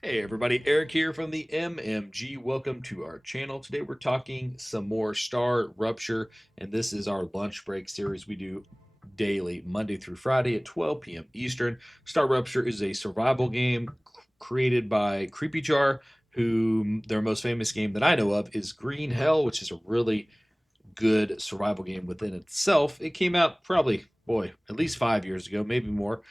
Hey everybody, Eric here from the MMG. Welcome to our channel. Today we're talking some more StarRupture, and this is our lunch break series we do daily, Monday through Friday at 12 p.m. Eastern. StarRupture is a survival game created by CreepyJar, who their most famous game that I know of is Green Hell, which is a really good survival game within itself. It came out probably, boy, at least 5 years ago, maybe more.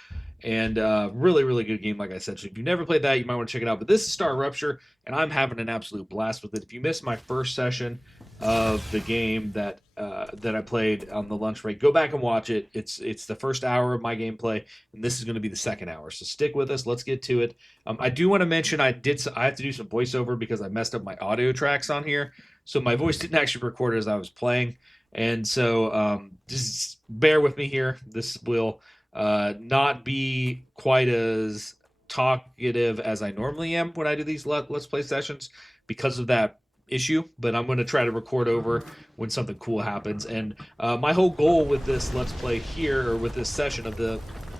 And really, really good game, like I said. So if you've never played that, you might want to check it out. But this is StarRupture, and I'm having an absolute blast with it. If you missed my first session of the game that I played on the lunch break, go back and watch it. It's the first hour of my gameplay, and this is going to be the second hour. So stick with us. Let's get to it. I do want to mention I have to do some voiceover because I messed up my audio tracks on here, so my voice didn't actually record as I was playing. And so just bear with me here. This will not be quite as talkative as I normally am when I do these Let's Play sessions because of that issue, but I'm going to try to record over when something cool happens. And my whole goal with this Let's Play here, or with this session of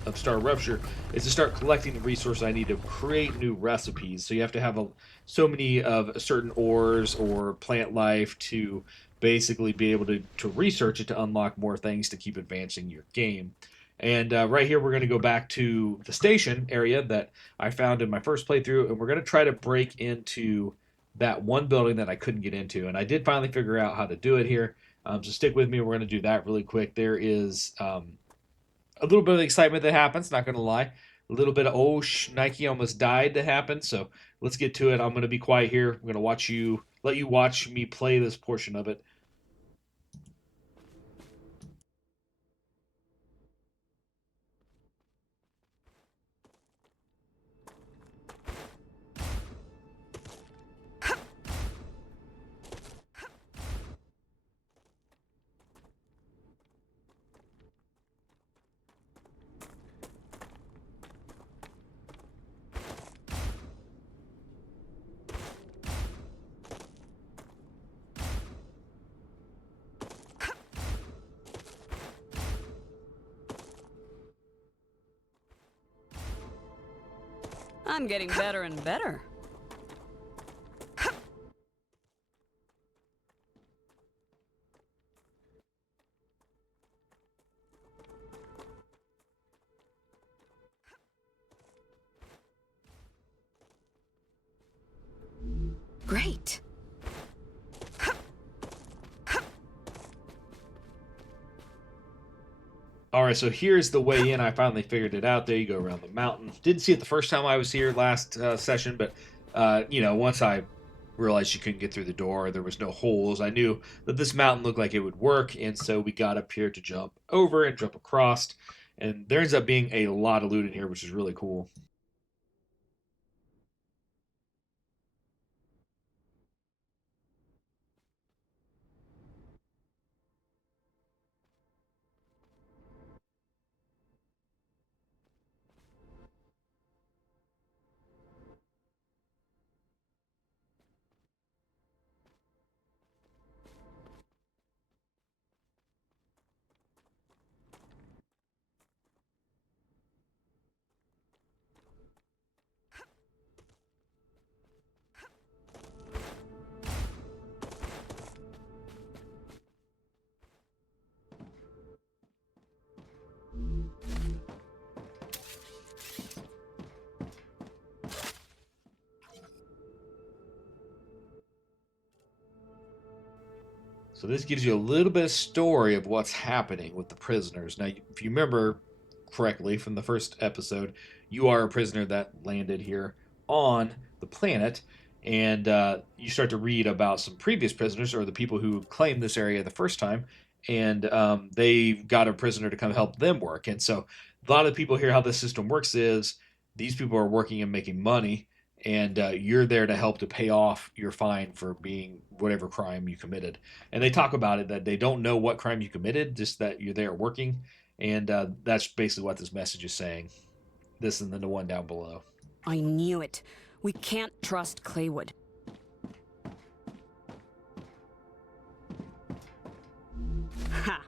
StarRupture, is to start collecting the resources I need to create new recipes. So you have to have so many of certain ores or plant life to basically be able to research it to unlock more things to keep advancing your game. And right here, we're going to go back to the station area that I found in my first playthrough, and we're going to try to break into that one building that I couldn't get into. And I did finally figure out how to do it here. So stick with me. We're going to do that really quick. There is a little bit of excitement that happens, not going to lie. A little bit of, oh, Nike almost died to happen. So let's get to it. I'm going to be quiet here. I'm going to let you watch me play this portion of it. I'm getting better and better. Great. All right, so here's the way in. I finally figured it out. There you go, around the mountain. Didn't see it the first time I was here last session, but once I realized you couldn't get through the door, there was no holes. I knew that this mountain looked like it would work, and so we got up here to jump over and jump across. And there ends up being a lot of loot in here, which is really cool. So this gives you a little bit of story of what's happening with the prisoners. Now, if you remember correctly from the first episode, you are a prisoner that landed here on the planet, and you start to read about some previous prisoners or the people who claimed this area the first time, and they got a prisoner to come help them work. And so a lot of the people here, how this system works is these people are working and making money, and you're there to help to pay off your fine for being whatever crime you committed. And they talk about it that they don't know what crime you committed, just that you're there working, and that's basically what this message is saying. This and then the one down below. I knew it. We can't trust Claywood. Ha!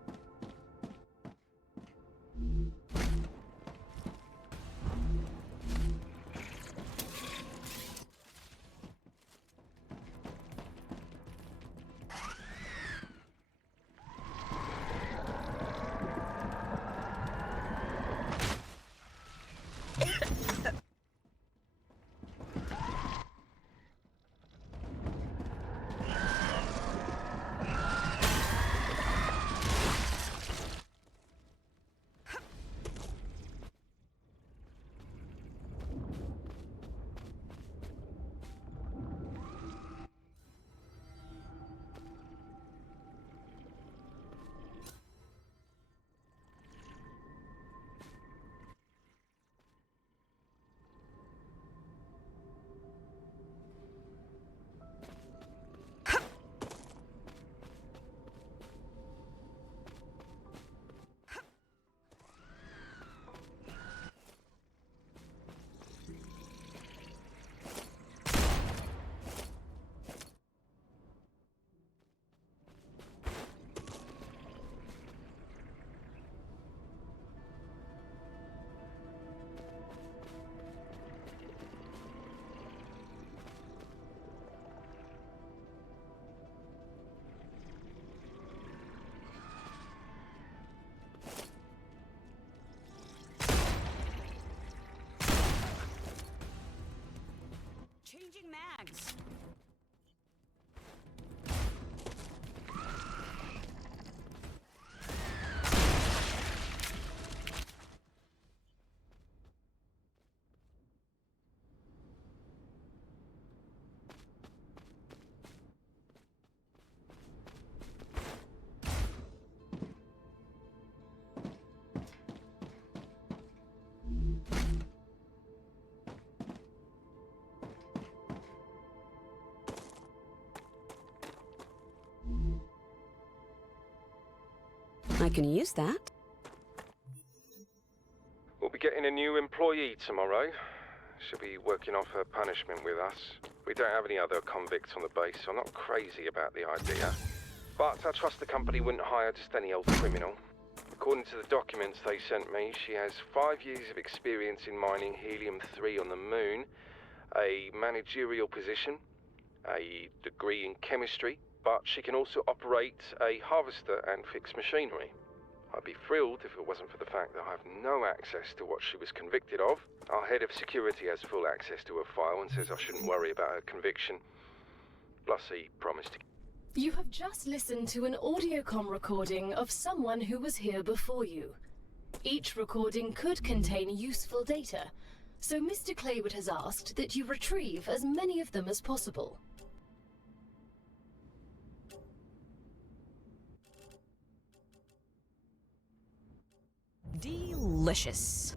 I can use that. We'll be getting a new employee tomorrow. She'll be working off her punishment with us. We don't have any other convicts on the base, so I'm not crazy about the idea. But I trust the company wouldn't hire just any old criminal. According to the documents they sent me, she has 5 years of experience in mining helium-3 on the moon, a managerial position, a degree in chemistry, but she can also operate a harvester and fix machinery. I'd be thrilled if it wasn't for the fact that I have no access to what she was convicted of. Our head of security has full access to her file and says I shouldn't worry about her conviction. Plus he promised to... You have just listened to an audiocom recording of someone who was here before you. Each recording could contain useful data, so Mr. Claywood has asked that you retrieve as many of them as possible. Delicious.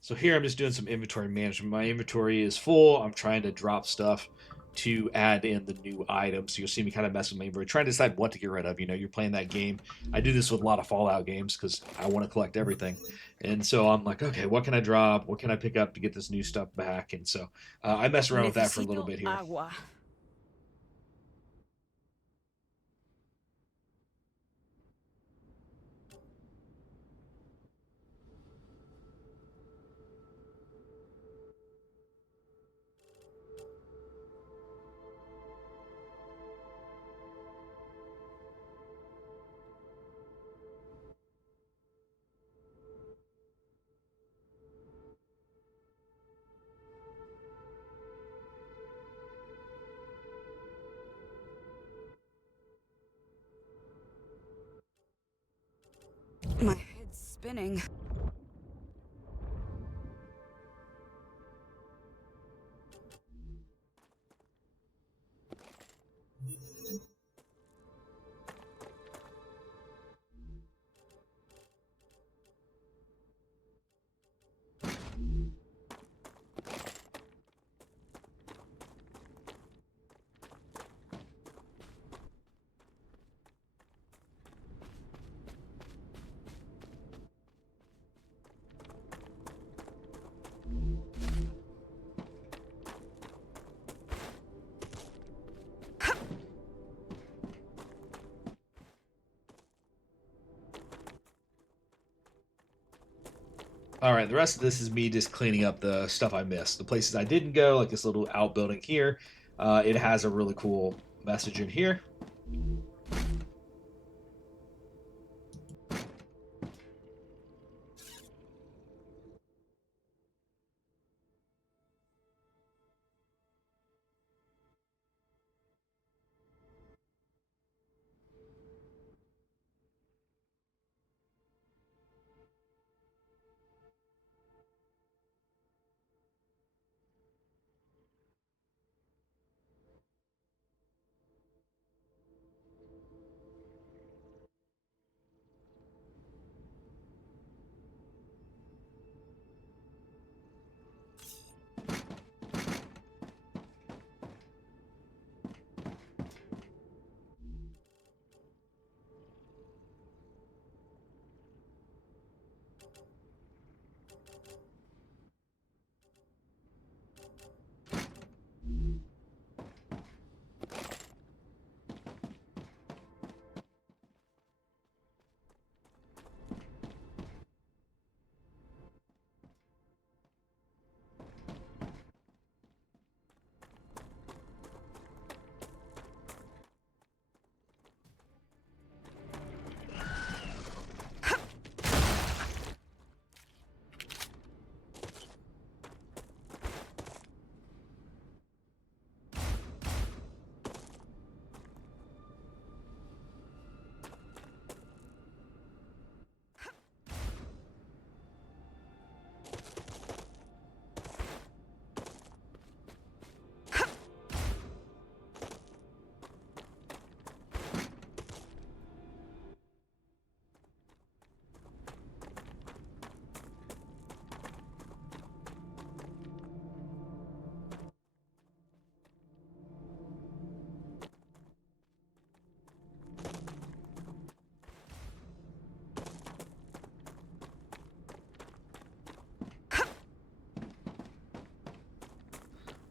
So here I'm just doing some inventory management. My inventory is full. I'm trying to drop stuff to add in the new items. So you'll see me kind of mess with my inventory, trying to decide what to get rid of. You know, you're playing that game. I do this with a lot of Fallout games because I want to collect everything. And so I'm like, okay, what can I drop? What can I pick up to get this new stuff back? And so I mess around with that for a little bit here. Agua. My head's spinning. All right, the rest of this is me just cleaning up the stuff I missed. The places I didn't go, like this little outbuilding here, it has a really cool message in here.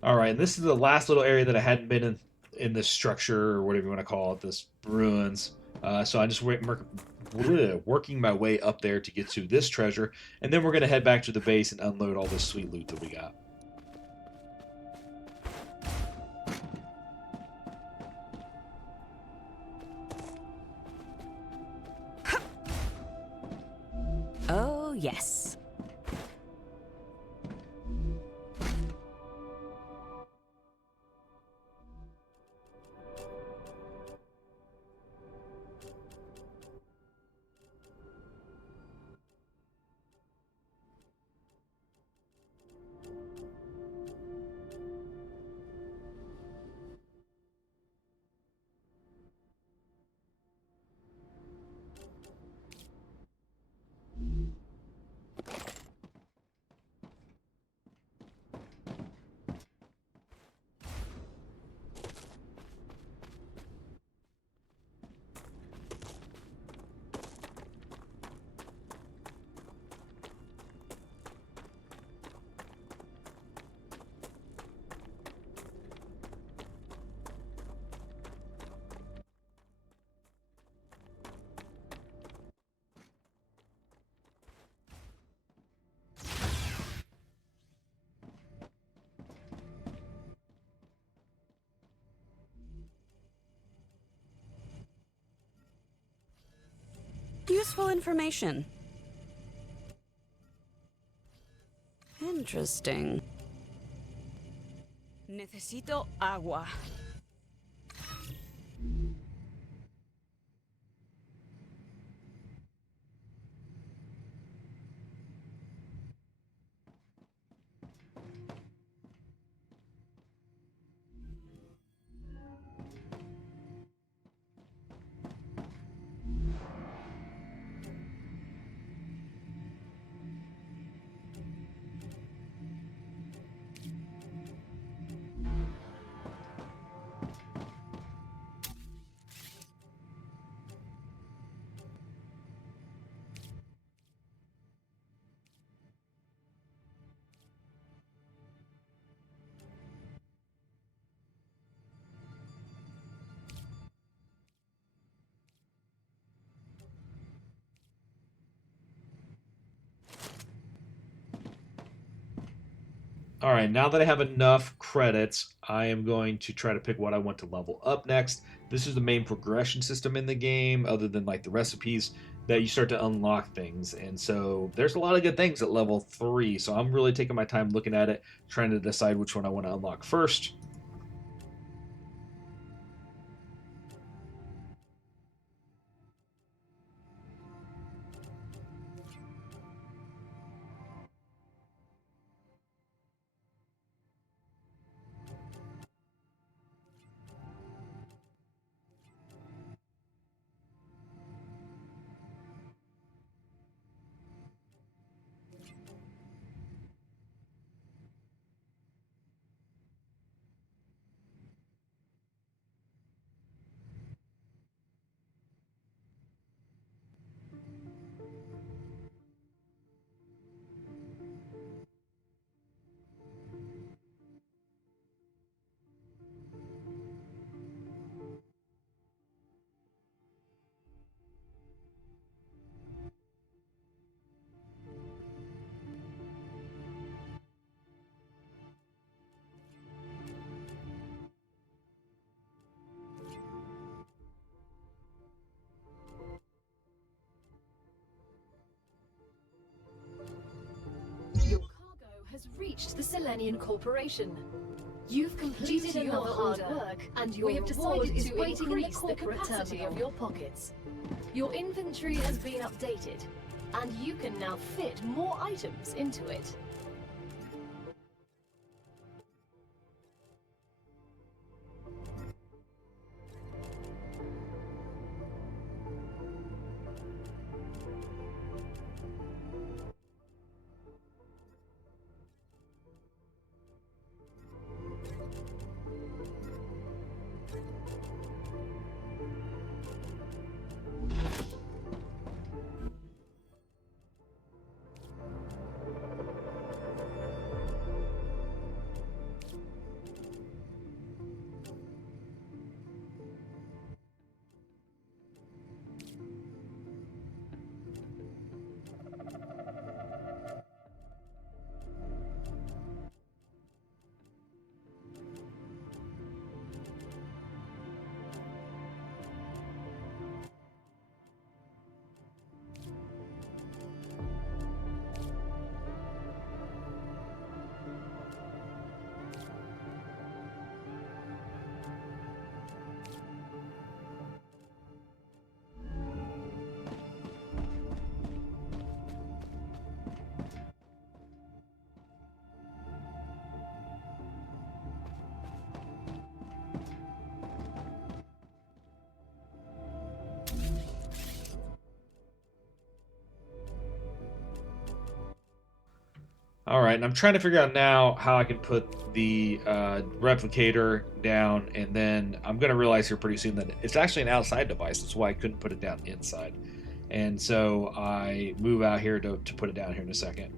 All right, and this is the last little area that I hadn't been in this structure or whatever you want to call it, this ruins. So I just working my way up there to get to this treasure, and then we're gonna head back to the base and unload all this sweet loot that we got. Oh, yes. Useful information. Interesting. Necesito agua. All right, now that I have enough credits, I am going to try to pick what I want to level up next. This is the main progression system in the game, other than like the recipes, that you start to unlock things. And so there's a lot of good things at level 3. So I'm really taking my time looking at it, trying to decide which one I want to unlock first. Your cargo has reached the Selenian Corporation. You've completed another hard work, and we have decided to increase the capacity of your pockets. Your inventory has been updated, and you can now fit more items into it. All right, and I'm trying to figure out now how I can put the replicator down, and then I'm going to realize here pretty soon that it's actually an outside device. That's why I couldn't put it down inside. And so I move out here to put it down here in a second.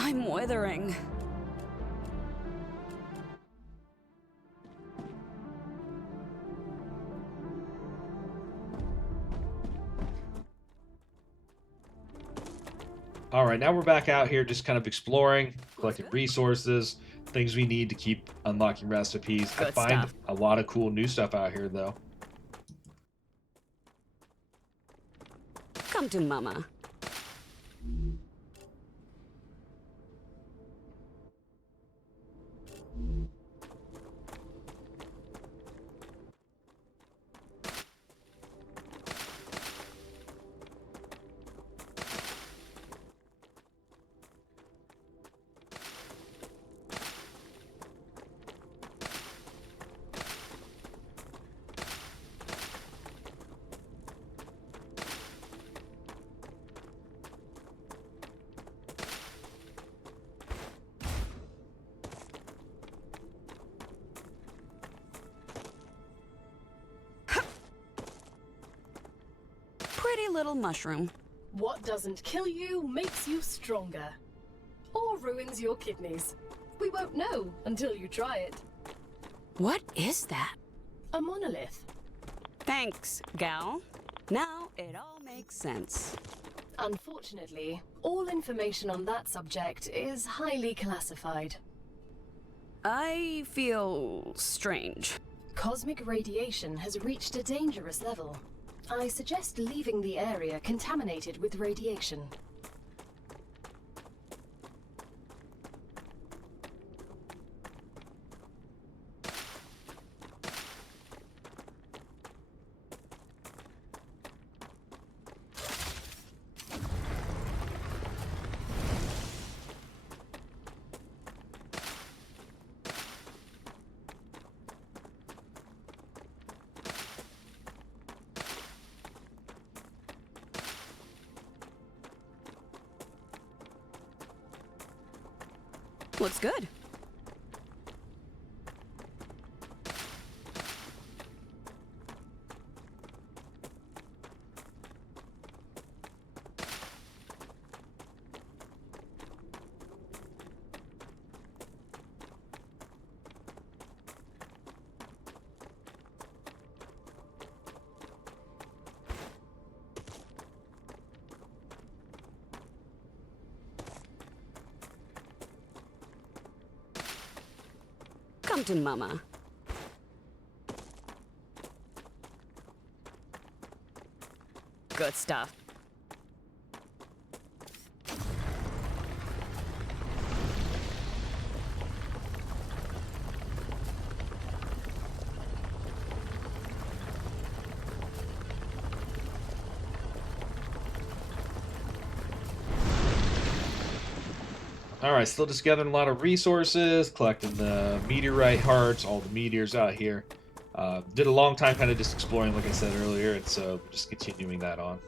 I'm withering. All right, now we're back out here just kind of exploring, collecting resources, things we need to keep unlocking recipes. I Good find stuff. a lot of cool new stuff out here, though. Come to Mama. Pretty little mushroom. What doesn't kill you makes you stronger. Or ruins your kidneys. We won't know until you try it. What is that? A monolith. Thanks, gal. Now it all makes sense. Unfortunately, all information on that subject is highly classified. I feel strange. Cosmic radiation has reached a dangerous level. I suggest leaving the area contaminated with radiation. Looks good. Come to Mama. Good stuff. All right, still just gathering a lot of resources, collecting the meteorite hearts, all the meteors out here. Did a long time kind of just exploring, like I said earlier, and so just continuing that on.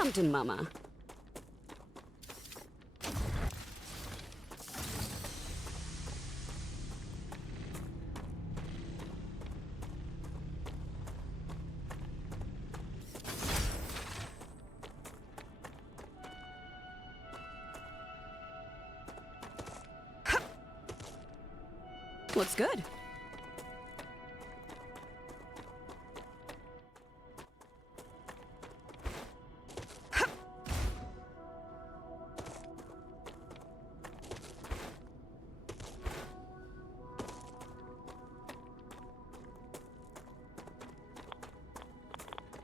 Come to Mama. Looks good.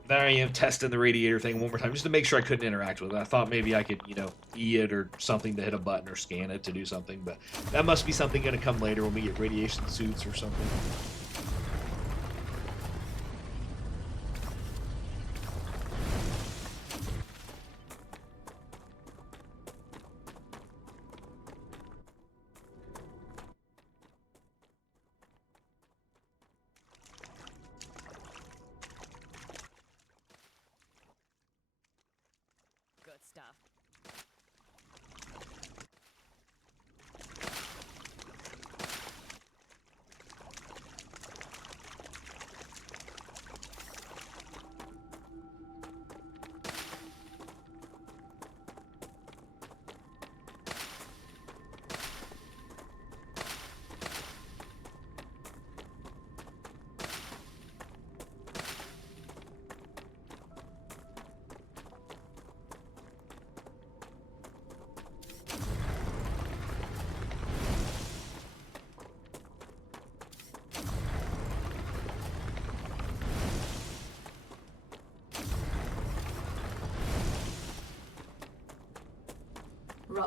There I am testing the radiator thing one more time just to make sure I couldn't interact with it. I thought maybe I could, E it or something to hit a button or scan it to do something, but that must be something going to come later when we get radiation suits or something. Good stuff.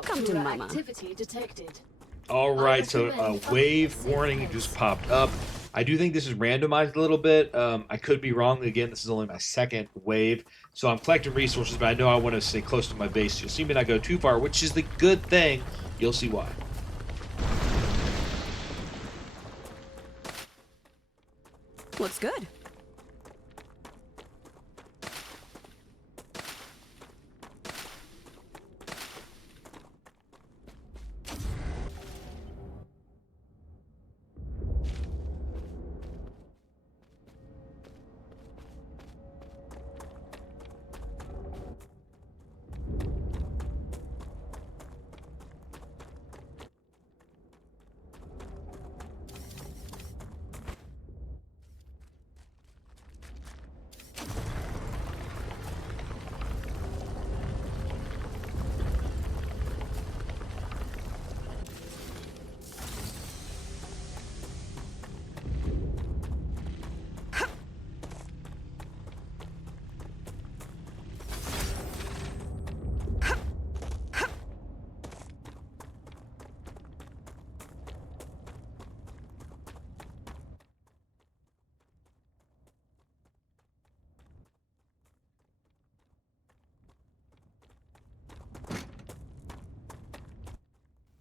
Come to Rupture Mama. activity detected. All right, so a wave warning just popped up. I do think this is randomized a little bit. I could be wrong. Again, this is only my second wave, so I'm collecting resources, but I know I want to stay close to my base. You'll see me not go too far, which is the good thing. You'll see why. Looks good.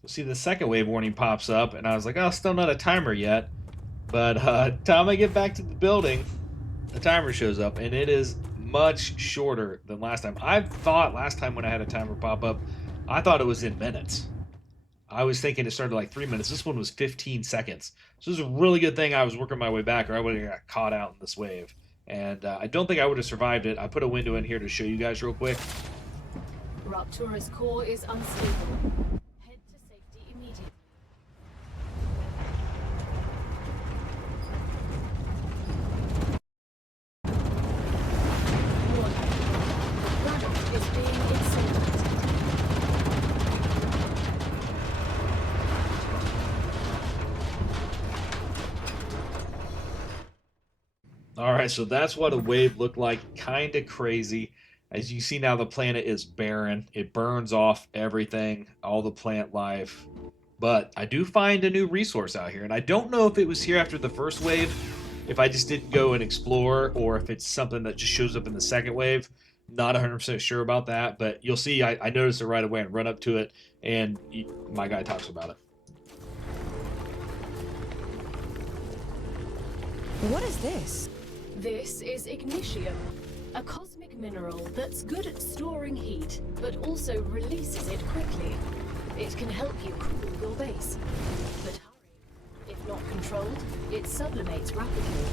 See, the second wave warning pops up, and I was like, oh, still not a timer yet. But time I get back to the building, the timer shows up, and it is much shorter than last time. I thought last time when I had a timer pop up, I thought it was in minutes. I was thinking it started like 3 minutes. This one was 15 seconds. So this is a really good thing I was working my way back, or I would have got caught out in this wave. And I don't think I would have survived it. I put a window in here to show you guys real quick. Rupture's core is unstable. Head to safety immediately. Warning. Planet is being incinerated. All right, so that's what a wave looked like. Kind of crazy. As you see now, the planet is barren. It burns off everything, all the plant life. But I do find a new resource out here, and I don't know if it was here after the first wave, if I just didn't go and explore, or if it's something that just shows up in the second wave. Not 100% sure about that, but you'll see I noticed it right away and run up to it, and my guy talks about it. What is this? This is Ignium, a cosmic mineral that's good at storing heat, but also releases it quickly. It can help you cool your base. But hurry. If not controlled, it sublimates rapidly.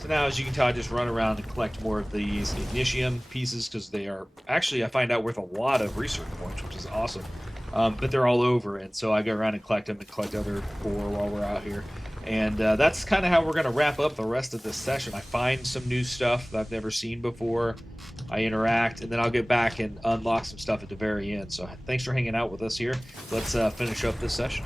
So now, as you can tell, I just run around and collect more of these Ignium pieces because they are actually, I find out, worth a lot of research points, which is awesome. But they're all over, and so I go around and collect them and collect other core while we're out here. And that's kind of how we're going to wrap up the rest of this session. I find some new stuff that I've never seen before. I interact, and then I'll get back and unlock some stuff at the very end. So thanks for hanging out with us here. Let's finish up this session.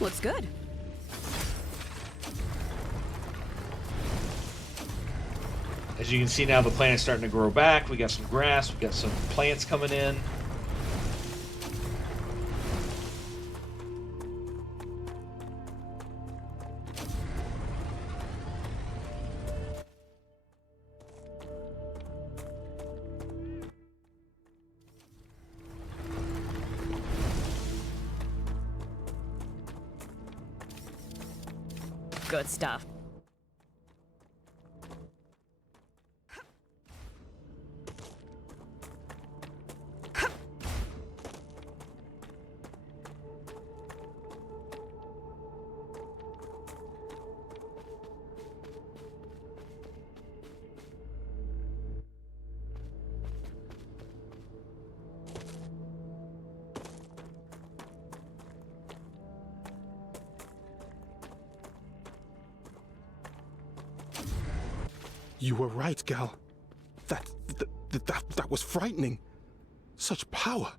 Looks good. As you can see now, the planet's starting to grow back. We got some grass. We got some plants coming in. Good stuff. You were right, Gal. That was frightening. Such power.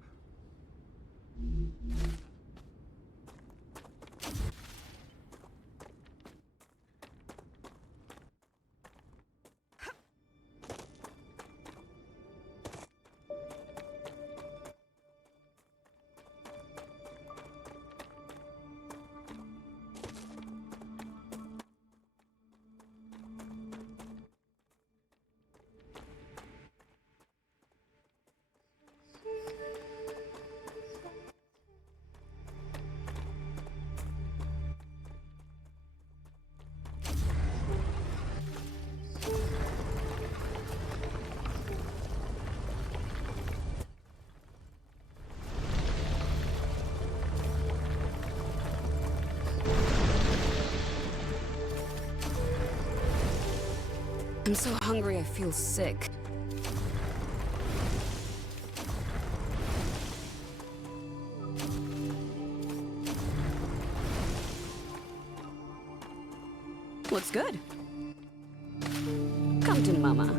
I'm so hungry I feel sick. Looks good. Come to Mama.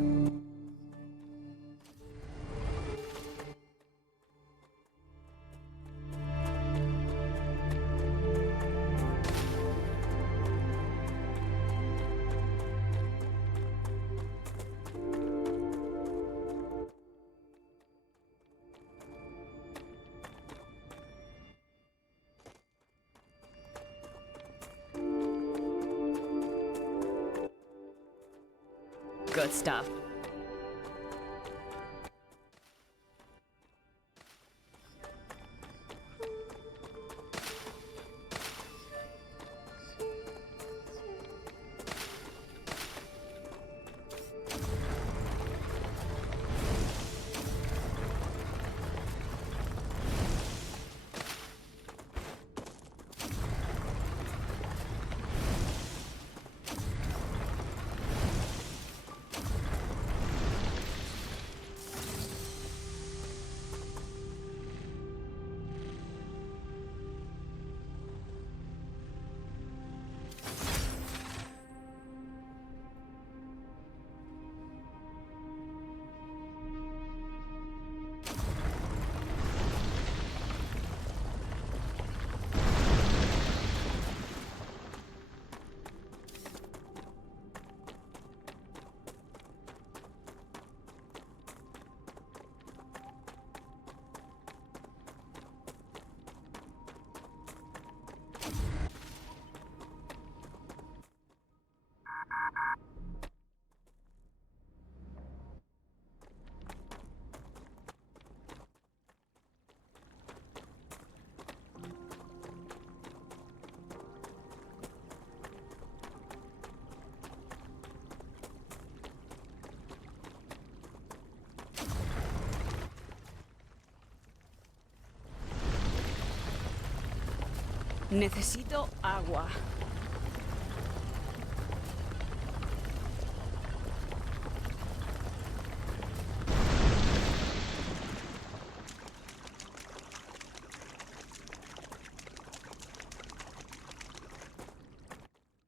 Good stuff. Necesito agua.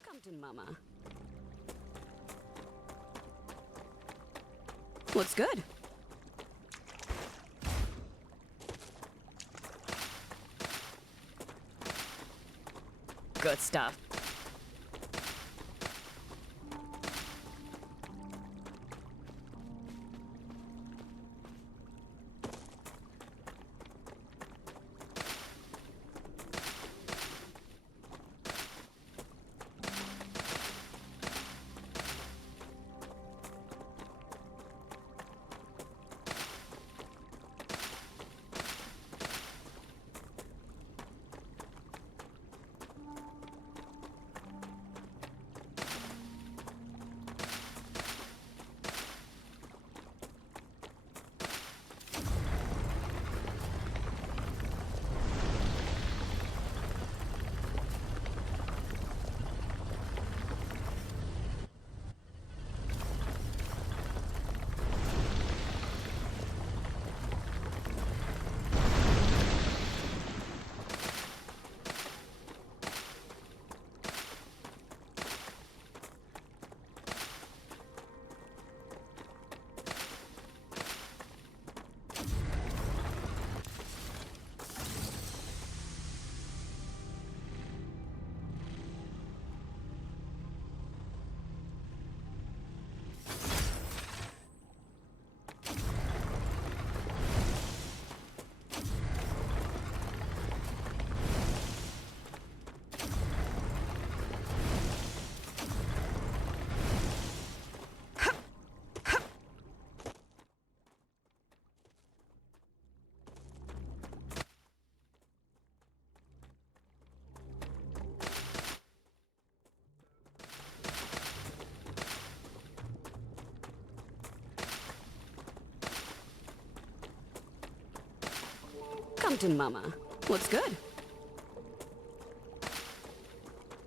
Come to Mama. Looks good. Good stuff. Come to Mama. What's good?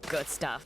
Good stuff.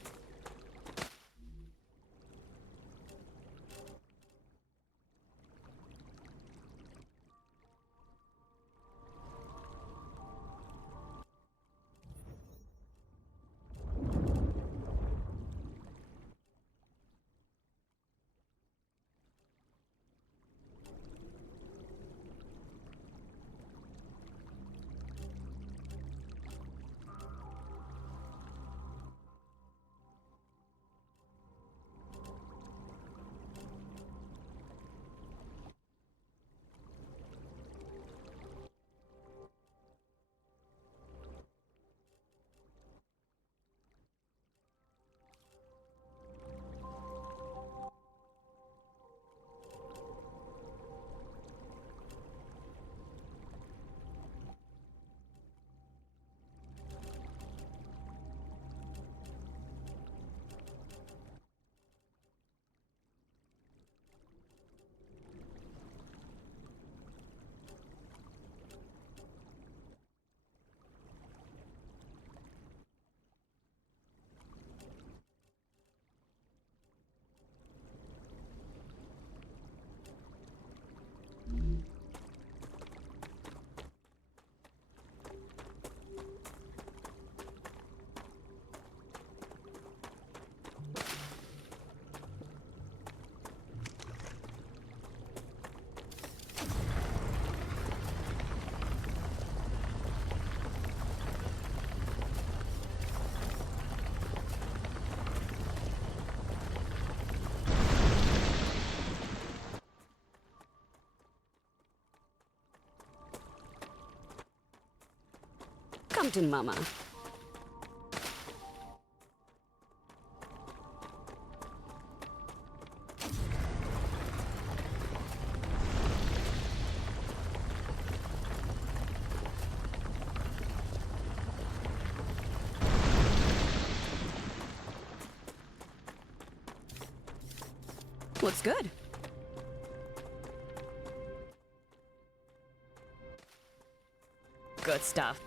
Come to Mama. What's good? Good stuff.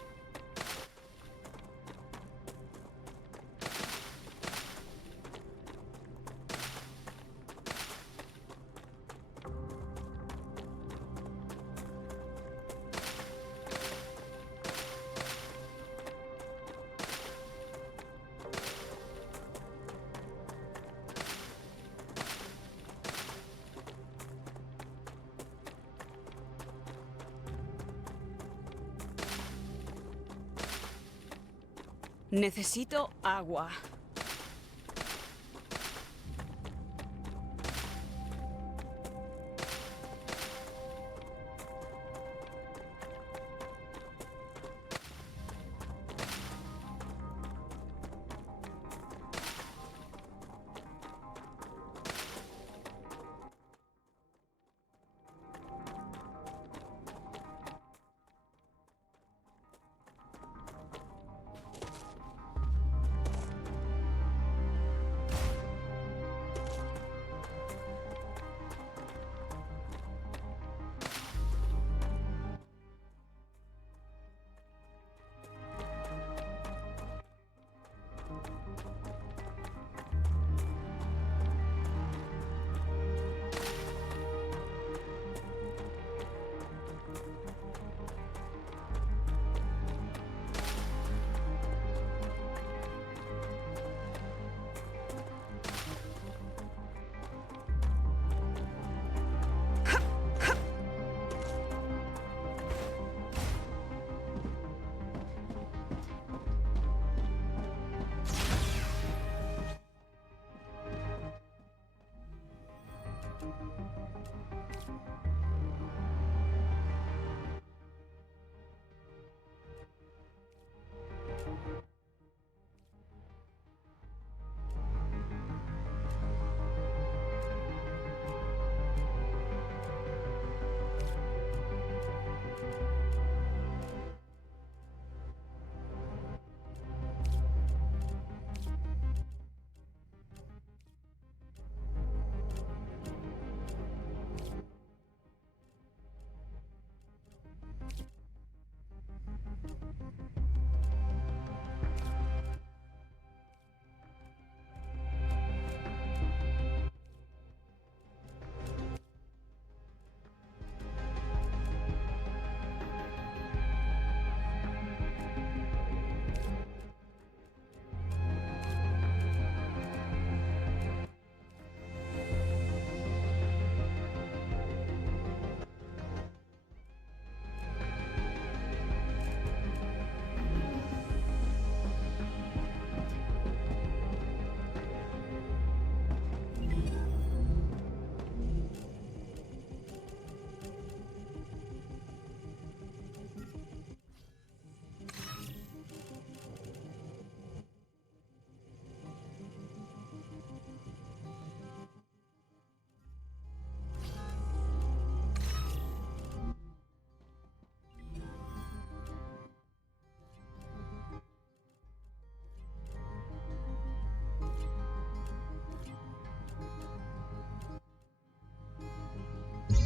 Necesito agua.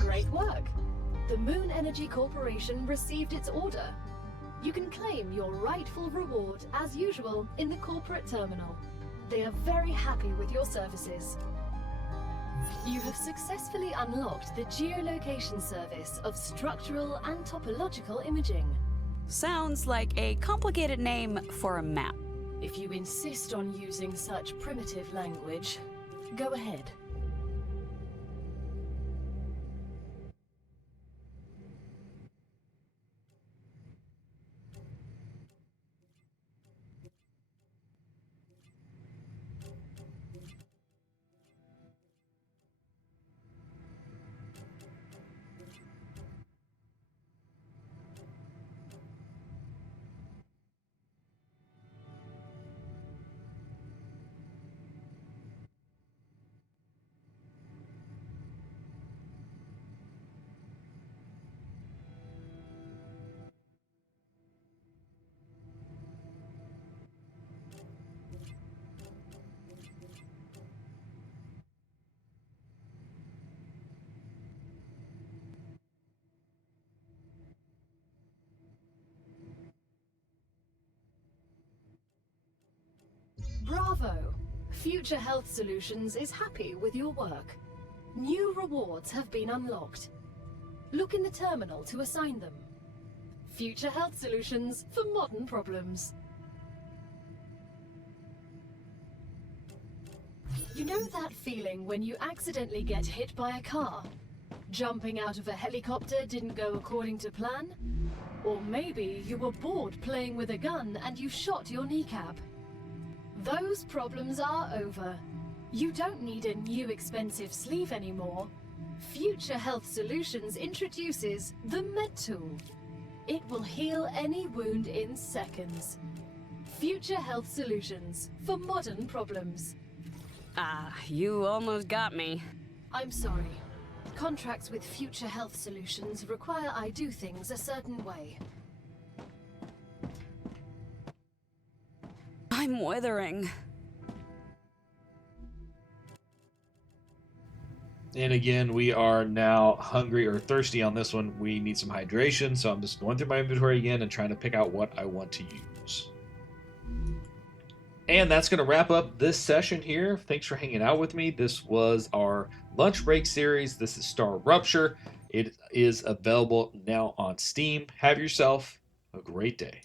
Great work! The Moon Energy Corporation received its order. You can claim your rightful reward, as usual, in the corporate terminal. They are very happy with your services. You have successfully unlocked the geolocation service of structural and topological imaging. Sounds like a complicated name for a map. If you insist on using such primitive language, go ahead. Bravo! Future Health Solutions is happy with your work. New rewards have been unlocked. Look in the terminal to assign them. Future Health Solutions for modern problems. You know that feeling when you accidentally get hit by a car? Jumping out of a helicopter didn't go according to plan? Or maybe you were bored playing with a gun and you shot your kneecap. Those problems are over. You don't need a new expensive sleeve anymore. Future Health Solutions introduces the Med Tool. It will heal any wound in seconds. Future Health Solutions for modern problems. Ah, you almost got me. I'm sorry. Contracts with Future Health Solutions require I do things a certain way. I'm withering. And again, we are now hungry or thirsty on this one. We need some hydration, so I'm just going through my inventory again and trying to pick out what I want to use. And that's going to wrap up this session here. Thanks for hanging out with me. This was our lunch break series. This is StarRupture. It is available now on Steam. Have yourself a great day.